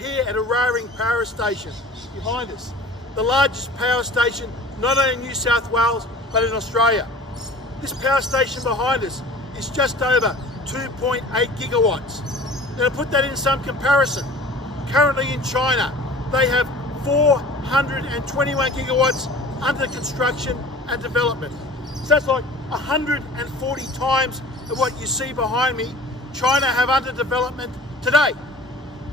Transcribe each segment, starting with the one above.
here at Eraring Powerstation behind us, the largest power station not only in New South Wales but in Australia. This power station behind us is just over 2.8 gigawatts. Now to put that in some comparison, currently in China they have 421 gigawatts under construction and development. So that's like 140 times of what you see behind me China have under development today.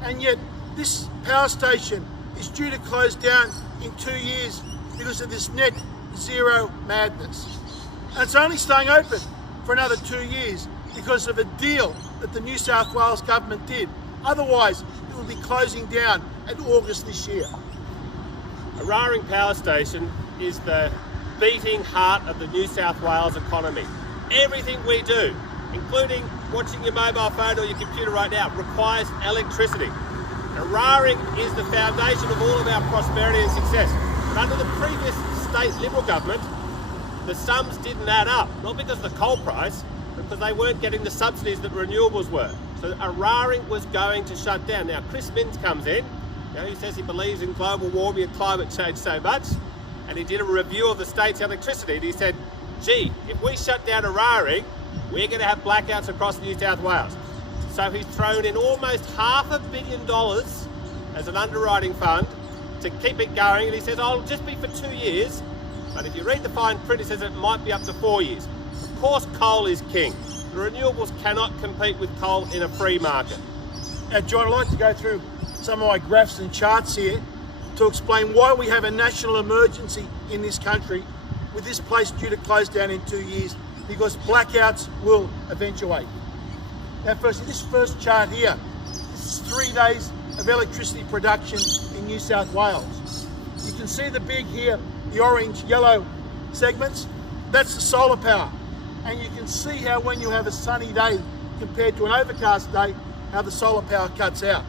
And yet this power station is due to close down in 2 years because of this net zero madness. And it's only staying open for another 2 years because of a deal that the New South Wales government did. Otherwise, it will be closing down in August this year. Eraring Power Station is the beating heart of the New South Wales economy. Everything we do, including watching your mobile phone or your computer right now, requires electricity. Eraring is the foundation of all of our prosperity and success. But under the previous state Liberal government, the sums didn't add up, not because of the coal price, but because they weren't getting the subsidies that renewables were. So Eraring was going to shut down. Now Chris Minns comes in, who says he believes in global warming and climate change so much, and he did a review of the state's electricity, and he said, gee, if we shut down Eraring, we're going to have blackouts across New South Wales. So he's thrown in almost $500 million as an underwriting fund to keep it going, and he says, oh, it'll just be for 2 years, but if you read the fine print, it says it might be up to 4 years. Of course, coal is king. The renewables cannot compete with coal in a free market. Now, John, I'd like to go through some of my graphs and charts here to explain why we have a national emergency in this country with this place due to close down in 2 years, because blackouts will eventuate. Now, firstly, this first chart here, this is 3 days of electricity production in New South Wales. You can see the big here, the orange, yellow segments. That's the solar power. And you can see how when you have a sunny day compared to an overcast day, how the solar power cuts out.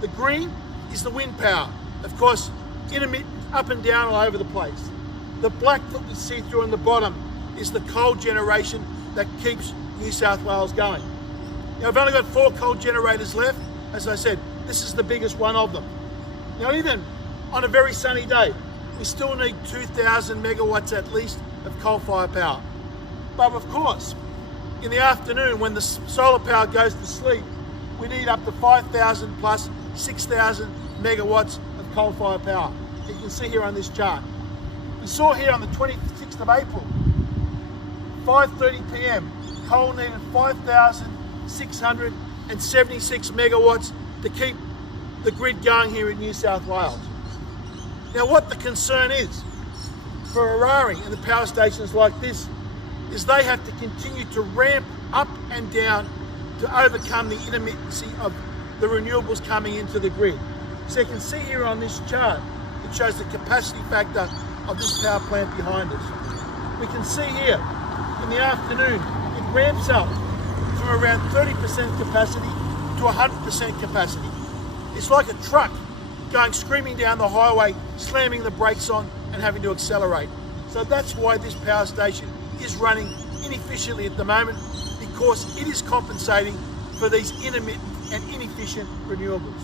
The green is the wind power. Of course, intermittent, up and down all over the place. The black that we see through on the bottom is the coal generation that keeps New South Wales going. Now, I've only got 4 coal generators left. As I said, this is the biggest one of them. Now, even on a very sunny day, we still need 2,000 megawatts at least of coal-fired power. But of course, in the afternoon when the solar power goes to sleep, we need up to 5,000 plus 6,000 megawatts of coal-fired power. You can see here on this chart. We saw here on the 26th of April, 5:30 p.m, coal needed 5,676 megawatts to keep the grid going here in New South Wales. Now, what the concern is for Eraring and the power stations like this is they have to continue to ramp up and down to overcome the intermittency of the renewables coming into the grid. So you can see here on this chart, it shows the capacity factor of this power plant behind us. We can see here in the afternoon, it ramps up from around 30% capacity to 100% capacity. It's like a truck going screaming down the highway, slamming the brakes on and having to accelerate. So that's why this power station is running inefficiently at the moment, because it is compensating for these intermittent and inefficient renewables.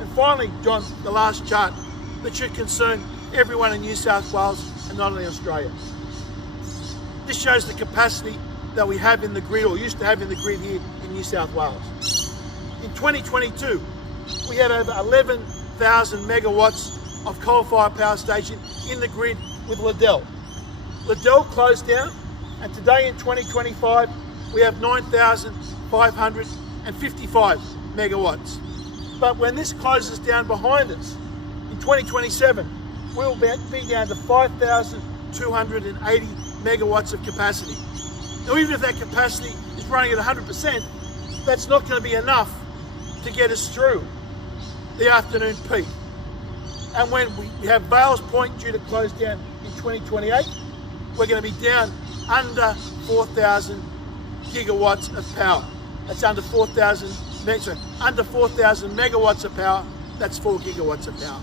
And finally, John, the last chart that should concern everyone in New South Wales and not only Australia. This shows the capacity that we have in the grid, or used to have in the grid here in New South Wales. In 2022, we had over 11,000 megawatts of coal-fired power station in the grid with Liddell. Liddell closed down, and today in 2025, we have 9,555 megawatts. But when this closes down behind us, in 2027, we'll be down to 5,280 megawatts of capacity. Now, even if that capacity is running at 100%, that's not going to be enough to get us through the afternoon peak. And when we have Vales Point due to close down in 2028, we're going to be down under 4,000 gigawatts of power. That's under 4,000 megawatts of power. That's 4 gigawatts of power.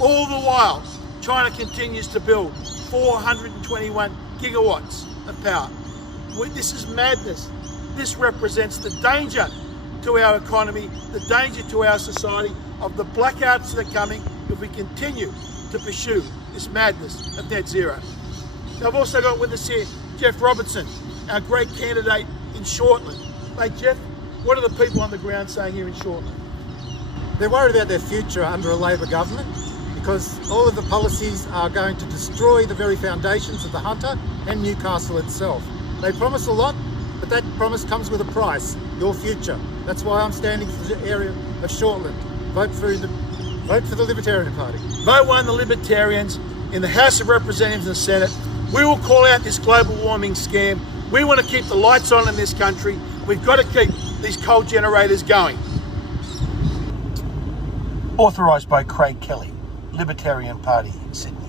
All the while, China continues to build 421 gigawatts of power. This is madness. This represents the danger to our economy, the danger to our society of the blackouts that are coming if we continue to pursue this madness of net zero. Now, I've also got with us here Jeff Robertson, our great candidate in Shortland. Mate, Jeff, what are the people on the ground saying here in Shortland? They're worried about their future under a Labor government because all of the policies are going to destroy the very foundations of the Hunter and Newcastle itself. They promise a lot, but that promise comes with a price, your future. That's why I'm standing for the area of Shortland. Vote for the Libertarian Party. Vote 1 the Libertarians in the House of Representatives and the Senate. We will call out this global warming scam. We want to keep the lights on in this country. We've got to keep these coal generators going. Authorised by Craig Kelly, Libertarian Party in Sydney.